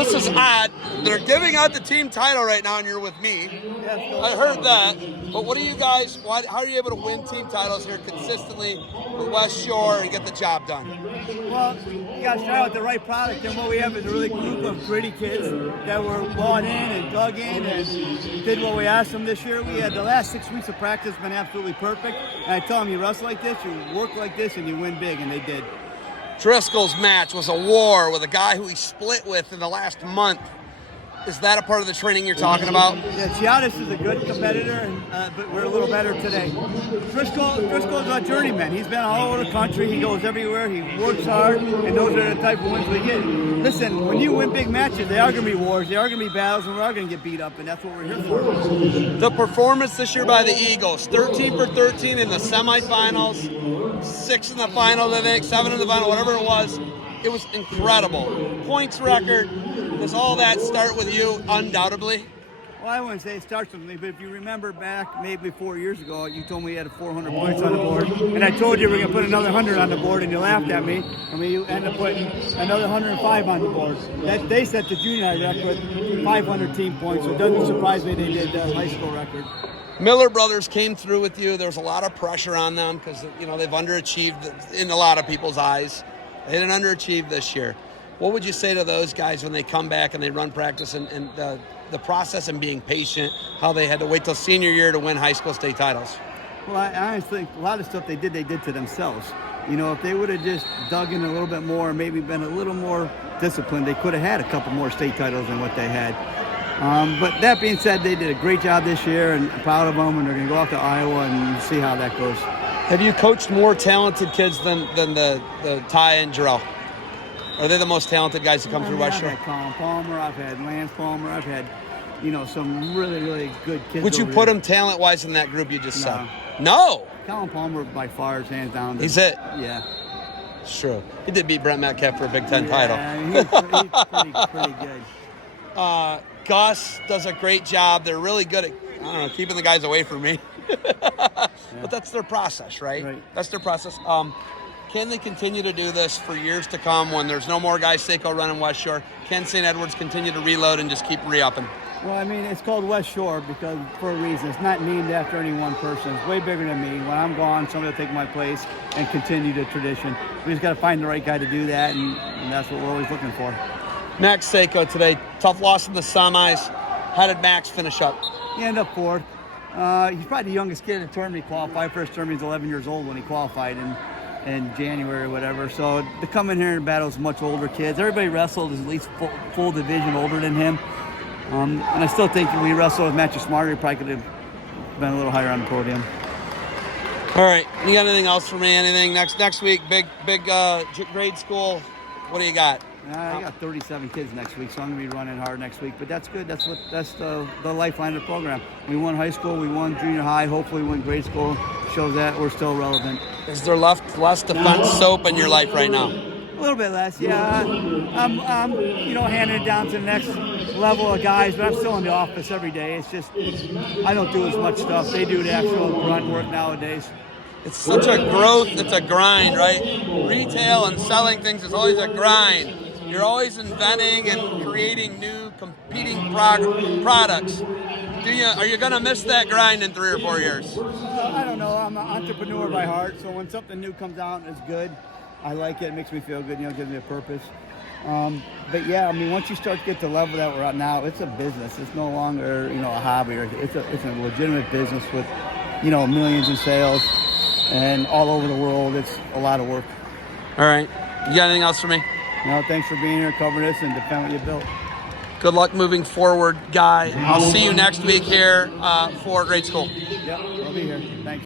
This is odd. They're giving out the team title right now, and you're with me. I heard that. But what do you guys? How are you able to win team titles here consistently with Westshore and get the job done? Well, you got to start with the right product, and what we have is a really group of gritty kids that were bought in and dug in and did what we asked them this year. We had the last 6 weeks of practice been absolutely perfect, and I tell them, you wrestle like this, you work like this, and you win big, and they did. Driscoll's match was a war with a guy who he split with in the last month. Is that a part of the training you're talking about? Yeah, Giannis is a good competitor, but we're a little better today. Driscoll's a journeyman. He's been all over the country. He goes everywhere. He works hard, and those are the type of wins we get. Listen, when you win big matches, they are going to be wars. They are going to be battles, and we are going to get beat up, and that's what we're here for. The performance this year by the Eagles, 13 for 13 in the semifinals, 6 in the final, I think, 7 in the final, whatever it was. It was incredible. Points record. Does all that start with you, undoubtedly? Well, I wouldn't say it starts with me, but if you remember back maybe 4 years ago, you told me you had 400 points on the board, and I told you we were going to put another 100 on the board, and you laughed at me. I mean, you ended up putting another 105 on the board. They set the junior high record with 500 team points, so it doesn't surprise me they did the high school record. Miller Brothers came through with you. There was a lot of pressure on them because, you know, they've underachieved in a lot of people's eyes. They didn't underachieve this year. What would you say to those guys when they come back and they run practice and the process and being patient, how they had to wait till senior year to win high school state titles? Well, I honestly think a lot of stuff they did to themselves. You know, if they would have just dug in a little bit more, maybe been a little more disciplined, they could have had a couple more state titles than what they had. But that being said, they did a great job this year, and I'm proud of them, and they're going to go off to Iowa and see how that goes. Have you coached more talented kids than the Ty and Jarrell? Are they the most talented guys to come through Westshore? I've had Colin Palmer, I've had Lance Palmer, I've had, you know, some really, really good kids. Would you put them talent-wise in that group you just said? No. Colin Palmer by far is hands down. He's it. Yeah. It's true. He did beat Brent Metcalf for a Big Ten title. He's pretty good. Gus does a great job. They're really good at, I don't know, keeping the guys away from me. But that's their process, right? That's their process. Can they continue to do this for years to come when there's no more guys Sako running Westshore? Can St. Edwards continue to reload and just keep re-upping? Well, I mean, it's called Westshore because for a reason. It's not named after any one person. It's way bigger than me. When I'm gone, somebody will take my place and continue the tradition. We just got to find the right guy to do that, and that's what we're always looking for. Max Sako today, tough loss in the semis. How did Max finish up? He ended up fourth. He's probably the youngest kid in the tournament. He qualified for his tournament. He's 11 years old when he qualified in January or whatever. So to come in here and battle some much older kids, everybody wrestled is at least full division older than him. And I still think if we wrestled with Matthew Smarter, he probably could have been a little higher on the podium. All right, you got anything else for me? Anything next week? Big grade school. What do you got? I got 37 kids next week, so I'm gonna be running hard next week. But that's good. That's the lifeline of the program. We won high school, we won junior high. Hopefully, we win grade school. Shows that we're still relevant. Is there less defense soap in your life right now? A little bit less, yeah. I'm handing it down to the next level of guys, but I'm still in the office every day. It's just I don't do as much stuff. They do the actual grunt work nowadays. It's such a growth. It's a grind, right? Retail and selling things is always a grind. You're always inventing and creating new competing products. Are you going to miss that grind in 3 or 4 years? I don't know. I'm an entrepreneur by heart, so when something new comes out and it's good, I like it. It makes me feel good. Gives me a purpose. But yeah, I mean, once you start to get to the level that we're at now, it's a business. It's no longer a hobby. It's a legitimate business with millions in sales and all over the world. It's a lot of work. All right. You got anything else for me? No, thanks for being here, covering this, and defend what you built. Good luck moving forward, Guy. I'll see you next week here for grade school. Yep, I'll be here. Thanks.